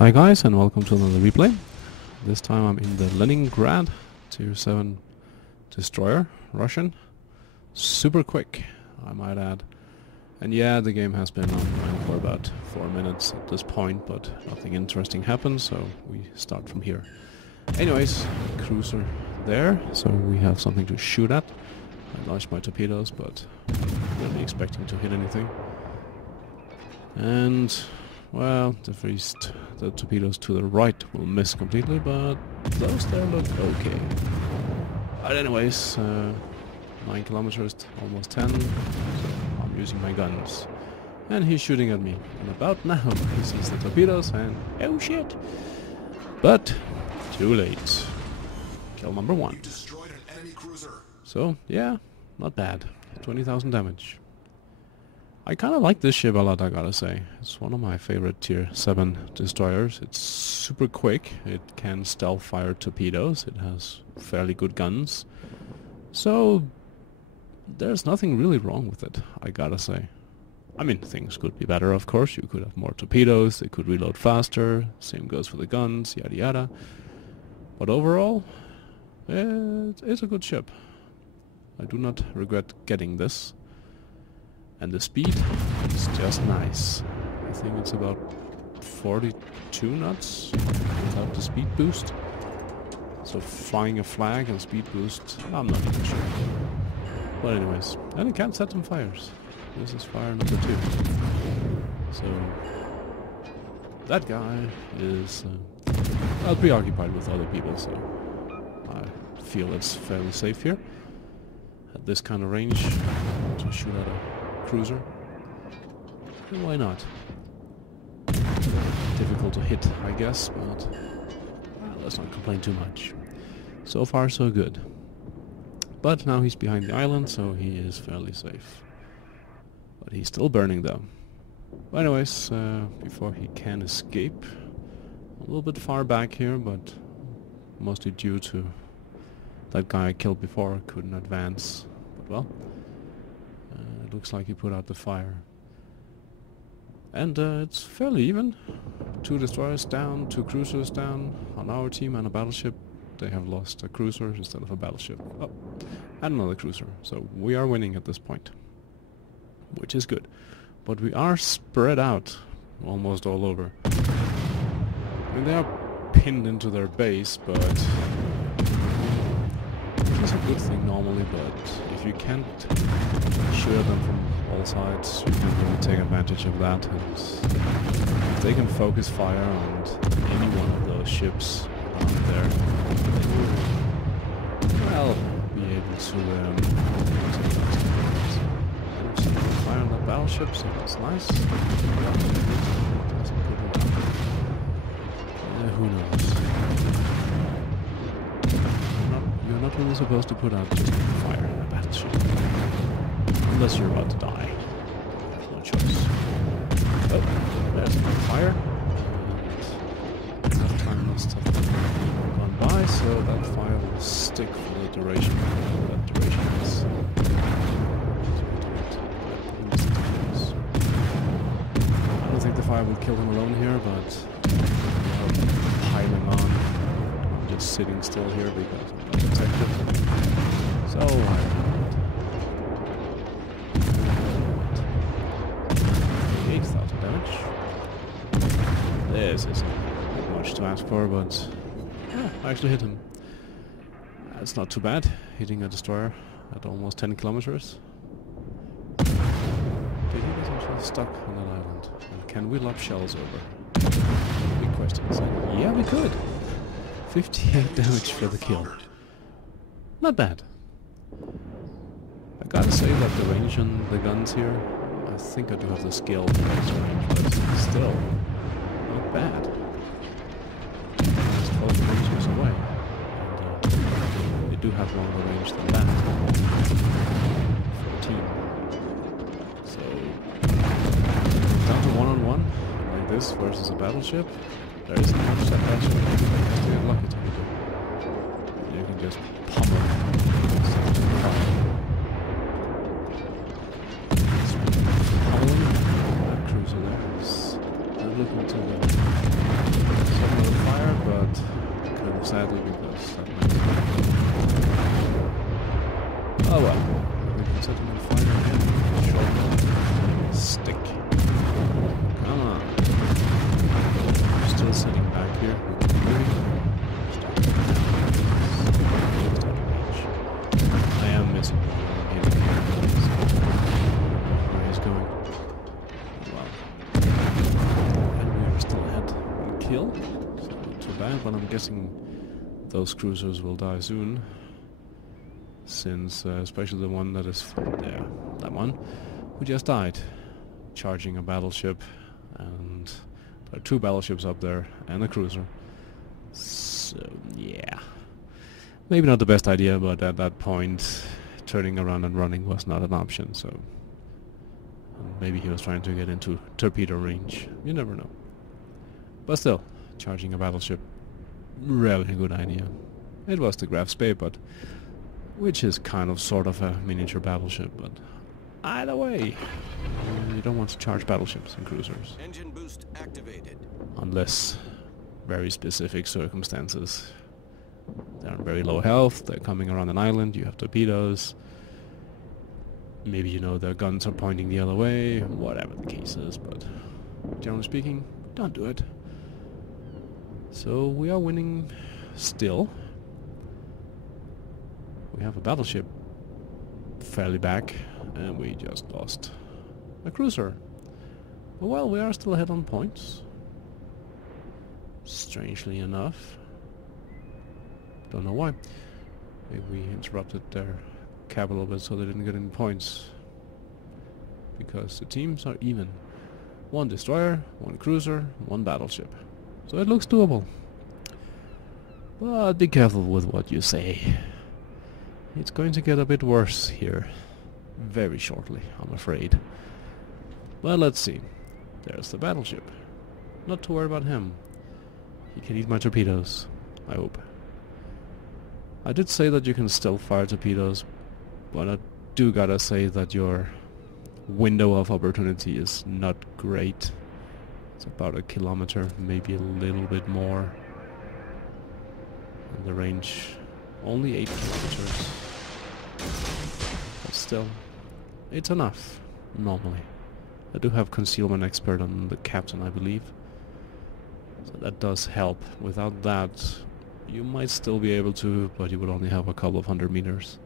Hi guys, and welcome to another replay. This time I'm in the Leningrad Tier 7 destroyer, Russian. Super quick, I might add. And yeah, the game has been online for about 4 minutes at this point, but nothing interesting happens, so we start from here. Anyways, cruiser there, so we have something to shoot at. I launched my torpedoes, but I'm not really expecting to hit anything. And well, the torpedoes to the right will miss completely, but those there look okay. But anyways, 9 kilometers, almost 10, so I'm using my guns. And he's shooting at me. And about now, he sees the torpedoes and, oh shit! But, too late. Kill number 1. You destroyed an enemy cruiser. So, yeah, not bad. 20,000 damage. I kind of like this ship a lot, I gotta say. It's one of my favorite Tier 7 destroyers. It's super quick, it can stealth fire torpedoes, it has fairly good guns. So, there's nothing really wrong with it, I gotta say. I mean, things could be better, of course. You could have more torpedoes, they could reload faster, same goes for the guns, yada yada. But overall, it's a good ship. I do not regret getting this. And the speed is just nice. I think it's about 42 knots without the speed boost. So flying a flag and speed boost, I'm not even sure. But anyways, and it can set some fires. This is fire number 2. So that guy is preoccupied with other people, so I feel it's fairly safe here. At this kind of range, to shoot at a cruiser. And why not? Difficult to hit, I guess, but well, let's not complain too much. So far, so good. But now he's behind the island, so he is fairly safe. But he's still burning, though. But anyways, before he can escape, a little bit far back here, but mostly due to that guy I killed before couldn't advance. But well. Looks like he put out the fire. And it's fairly even. 2 destroyers down, 2 cruisers down. On our team and a battleship, they have lost a cruiser instead of a battleship. Oh, and another cruiser. So we are winning at this point. Which is good. But we are spread out almost all over. I mean, they are pinned into their base, but it's a good thing normally, but if you can't shoot at them from all sides, you can't really take advantage of that, and if they can focus fire on any one of those ships out there, they will, well, be able to take fire on that battleship, so that's nice. Who knows? You're not really supposed to put out just fire in a battleship. Unless you're about to die. There's no choice. Oh, there's my fire. And that time must have gone by, so that fire will stick for the duration. That duration is... I don't think the fire will kill him alone here, but piling on. I'm just sitting still here because I'm not protected. So why not? 8,000 damage. This isn't much to ask for, but yeah, I actually hit him. That's not too bad, hitting a destroyer at almost 10 kilometers. Did he get himself stuck on that island? And can we lob shells over? Big questions. Yeah, we could. 58 damage for the kill. Not bad. I gotta say that the range on the guns here, I think I do have the skill for this range, but still, not bad. It's 12 kilometers away. And they do have longer range than that. 14. So, down to one-on-one, like this versus a battleship, there isn't much that battleship. You get lucky to be good. You can just pummel. That cruiser there is looking to the Oh well. We can set him on fire again. Sure. Stick. Come on. I'm still sitting back here. I am missing one. Where he's going. Wow. And we are still ahead on kill. So not too bad, but I'm guessing those cruisers will die soon. Since, especially the one that is there, that one, who just died, charging a battleship, and there are 2 battleships up there, and a cruiser. So, yeah. Maybe not the best idea, but at that point, turning around and running was not an option, so... maybe he was trying to get into torpedo range. You never know. But still, charging a battleship, really good idea. It was the Graf Spee, but... which is kind of sort of a miniature battleship, but... either way, you don't want to charge battleships and cruisers. Engine boost activated. Unless very specific circumstances. They're on very low health, they're coming around an island, you have torpedoes. Maybe you know their guns are pointing the other way, whatever the case is, but generally speaking, don't do it. So we are winning still. We have a battleship fairly back, and we just lost a cruiser. But well, we are still ahead on points. Strangely enough. Don't know why. Maybe we interrupted their cap a little bit so they didn't get any points. Because the teams are even. 1 destroyer, 1 cruiser, 1 battleship. So it looks doable. But be careful with what you say. It's going to get a bit worse here. Very shortly, I'm afraid. But let's see. There's the battleship. Not to worry about him. He can eat my torpedoes, I hope. I did say that you can still fire torpedoes, but I do gotta say that your window of opportunity is not great. It's about 1 kilometer, maybe a little bit more. And the range, only 8 kilometers. But still, it's enough, normally. I do have concealment expert on the captain, I believe. So that does help. Without that, you might still be able to, but you would only have a couple of 100 meters.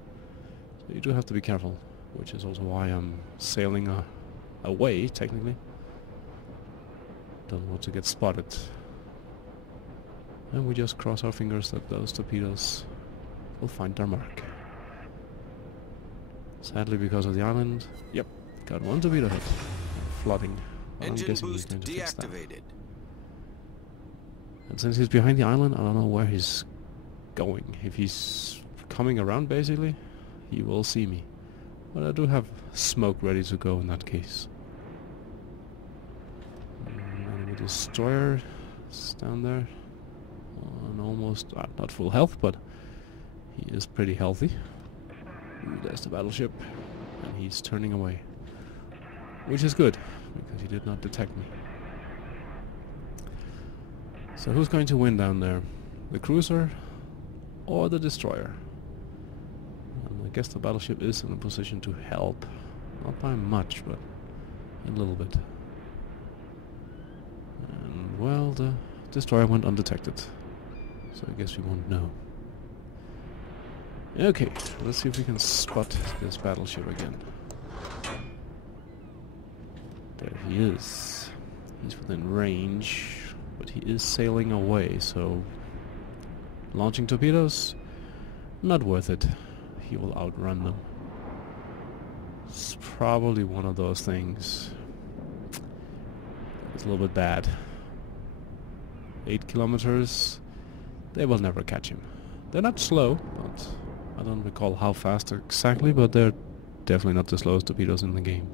So you do have to be careful, which is also why I'm sailing away, technically. Don't want to get spotted. And we just cross our fingers that those torpedoes will find their mark. Sadly, because of the island, yep, got 1 torpedo hit. Flooding. Well, I'm guessing he's going to fix that. And since he's behind the island, I don't know where he's going. If he's coming around, basically, he will see me. But I do have smoke ready to go in that case. And the destroyer is down there. And almost, not full health, but he is pretty healthy. Ooh, there's the battleship. And he's turning away. Which is good, because he did not detect me. So who's going to win down there? The cruiser or the destroyer? And I guess the battleship is in a position to help. Not by much, but a little bit. And well, the destroyer went undetected. So I guess we won't know. Okay, let's see if we can spot this battleship again. There he is. He's within range. But he is sailing away, so launching torpedoes, not worth it. He will outrun them. It's probably one of those things. It's a little bit bad. 8 kilometers, they will never catch him. They're not slow, but I don't recall how fast exactly, but they're definitely not the slowest torpedoes in the game.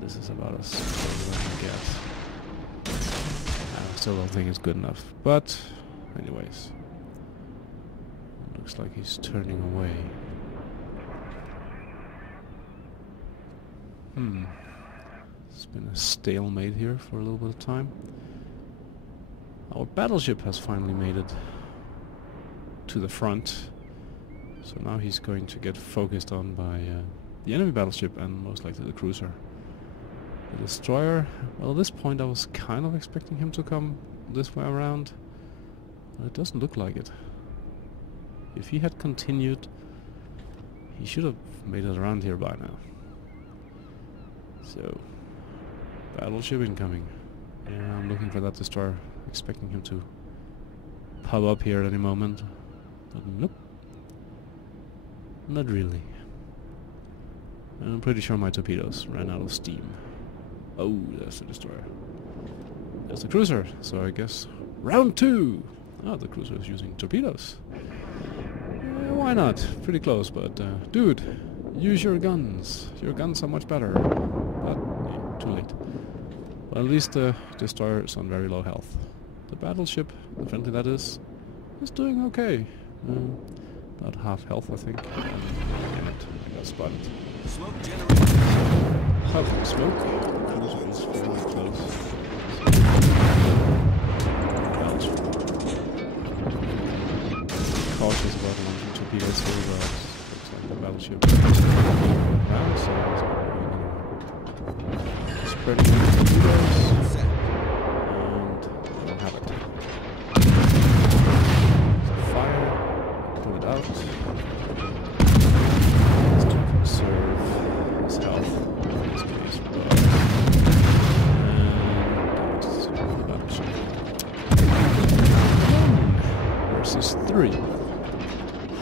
This is about as slow as I can get. I still don't think it's good enough. But, anyways. Looks like he's turning away. It's been a stalemate here for a little bit of time. Our battleship has finally made it to the front. So now he's going to get focused on by the enemy battleship and most likely the cruiser. The destroyer, well, at this point I was kind of expecting him to come this way around, but it doesn't look like it. If he had continued, he should have made it around here by now. So, battleship incoming. Yeah, I'm looking for that destroyer, expecting him to pop up here at any moment. But nope. Not really. I'm pretty sure my torpedoes ran out of steam. Oh, there's the destroyer. There's the cruiser, so I guess round 2! Oh, the cruiser is using torpedoes. Why not? Pretty close, but dude, use your guns. Your guns are much better. But yeah, too late. But at least the destroyer is on very low health. The battleship, the friendly that is doing okay. About half health, I think. Damn it, I got spotted. Smoke generator. Oh, smoke. The cruiser is very close. Ouch. Cautious about launching torpedoes here, but looks like the battleship is around, so it's not going anywhere. Spreading out torpedoes, and I don't have it. Fire, put it out. Just to conserve his health in this case, but and that's the battleship. 1 versus 3.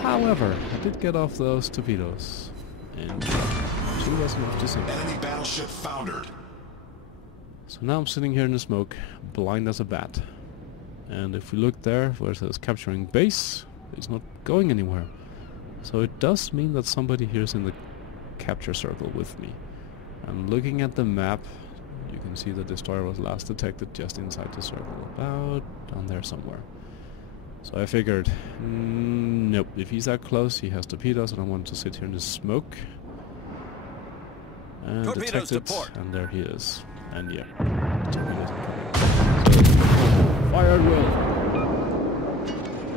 However, I did get off those torpedoes, and she was enough to sink. Enemy battleship foundered. So now I'm sitting here in the smoke, blind as a bat. And if we look there, where it says capturing base, it's not going anywhere. So it does mean that somebody here is in the capture circle with me. And looking at the map, you can see the destroyer was last detected just inside the circle, about down there somewhere. So I figured, nope, if he's that close, he has torpedoes, I don't want to sit here in the smoke. And Torpedoes detect to it, port. and there he is. And yeah, the torpedoes are coming. So, fire at will.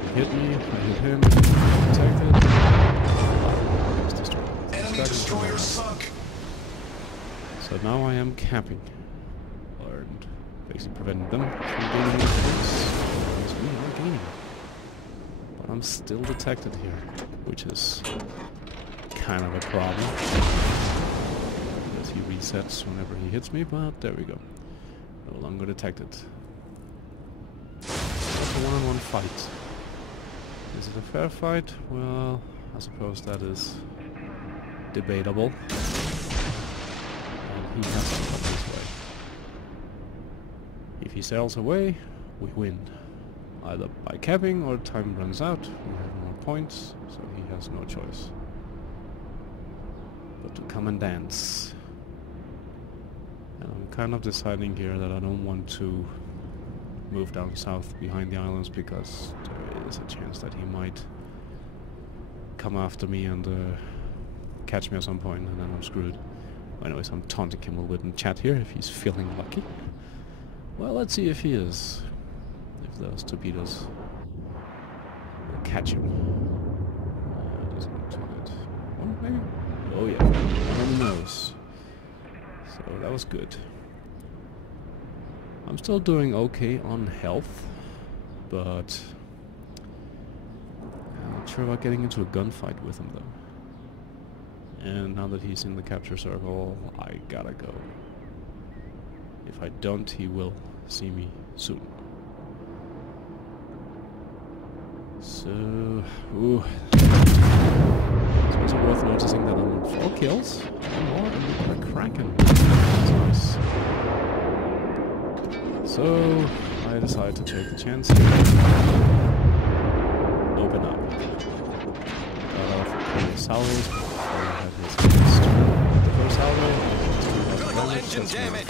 He hit me, I hit him, detected. He's destroyed. Enemy destroyer sunk. So now I am camping. And basically preventing them from gaining any points. Because we are gaining. But I'm still detected here, which is kind of a problem. Because he resets whenever he hits me, but there we go. No longer detected. It's a one-on-one fight. Is it a fair fight? Well, I suppose that is debatable. And he has to come this way. If he sails away, we win. Either by capping or time runs out, we have more points, so he has no choice but to come and dance. And I'm kind of deciding here that I don't want to move down south behind the islands because there is a chance that he might come after me and catch me at some point, and then I'm screwed. Anyways, I'm taunting him a little bit in chat here if he's feeling lucky. Well, let's see if he is. If those torpedoes will catch him. It doesn't look too good. One, maybe? Oh yeah, one on the nose. So that was good. I'm still doing okay on health, but I'm not sure about getting into a gunfight with him though. And now that he's in the capture circle, I gotta go. If I don't, he will see me soon. So, ooh. It's also worth noticing that I'm on 4 kills. One more and we're cracking. That's nice. So, I decided to take the chance here. Open up. Got off the salvos before I had his first. The first salvo. Critical engine damage.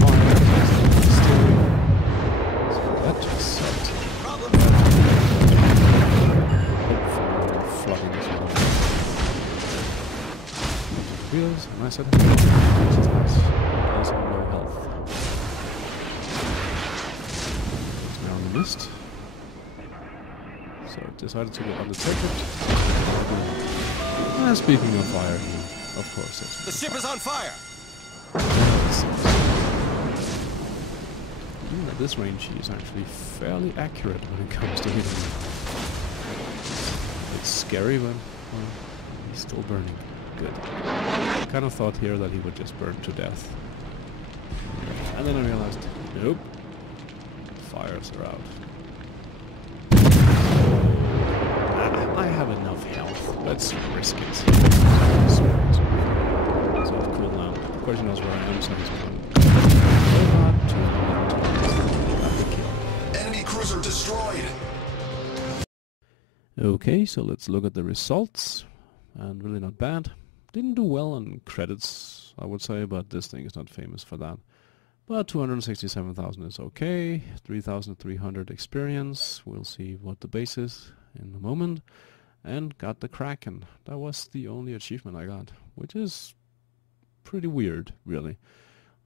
So that just sucked. Problem. Flooding this one. Wheels, and I said, which is nice. Also low health. It's now in the mist. So I decided to go undetected. Speaking of fire, of course, The ship is on fire. even at this range, he is actually fairly accurate when it comes to hitting. It's scary, but well, he's still burning. Good. I kind of thought here that he would just burn to death. And then I realized, nope. Fires are out. I have enough health. Let's risk it. So it's cool now. Of course he knows where I am, so he's going. Enemy cruiser destroyed. Okay, so let's look at the results. And really not bad. Didn't do well on credits, I would say, but this thing is not famous for that. But 267,000 is okay. 3,300 experience. We'll see what the base is in a moment. And got the Kraken. That was the only achievement I got, which is pretty weird, really.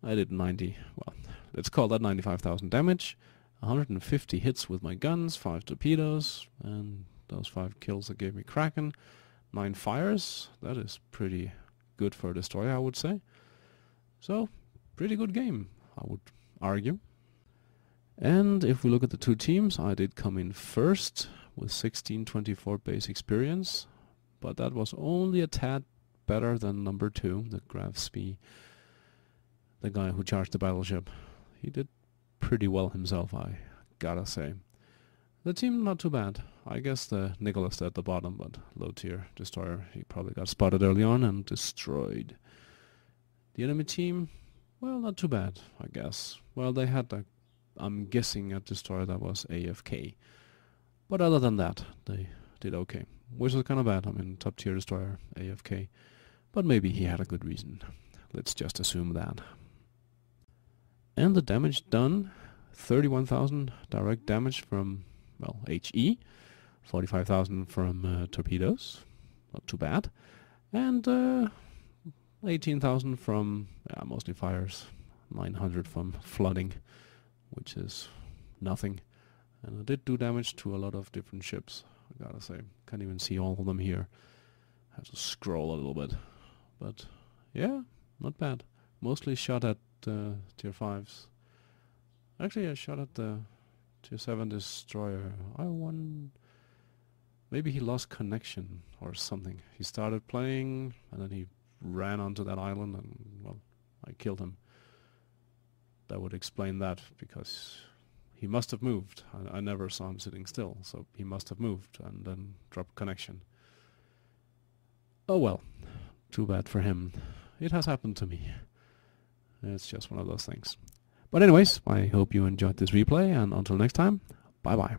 I did 90, well, let's call that 95,000 damage. 150 hits with my guns, 5 torpedoes, and those 5 kills that gave me Kraken. 9 fires. That is pretty good for a destroyer, I would say. So, pretty good game, I would argue. And if we look at the two teams, I did come in first with 1624 base experience, but that was only a tad better than number 2, the Graf Spee, the guy who charged the battleship. He did pretty well himself, I gotta say. The team not too bad. I guess the Nicholas at the bottom, but low tier destroyer. He probably got spotted early on and destroyed. The enemy team, well, not too bad, I guess. Well, they had a, I'm guessing, a destroyer that was AFK. But other than that, they did okay. Which is kind of bad. I mean, top tier destroyer, AFK. But maybe he had a good reason. Let's just assume that. And the damage done, 31,000 direct damage from, well, HE. 45,000 from torpedoes. Not too bad. And 18,000 from, mostly fires. 900 from flooding, which is nothing. And I did do damage to a lot of different ships, I gotta say. Can't even see all of them here. Have to scroll a little bit. But yeah, not bad. Mostly shot at tier 5s. Actually, I shot at the tier 7 destroyer. I won. Maybe he lost connection or something. He started playing and then he ran onto that island and, well, I killed him. That would explain that, because he must have moved. I never saw him sitting still, so he must have moved and then dropped connection. Oh well, too bad for him. It has happened to me. It's just one of those things. But anyways, I hope you enjoyed this replay, and until next time, bye bye.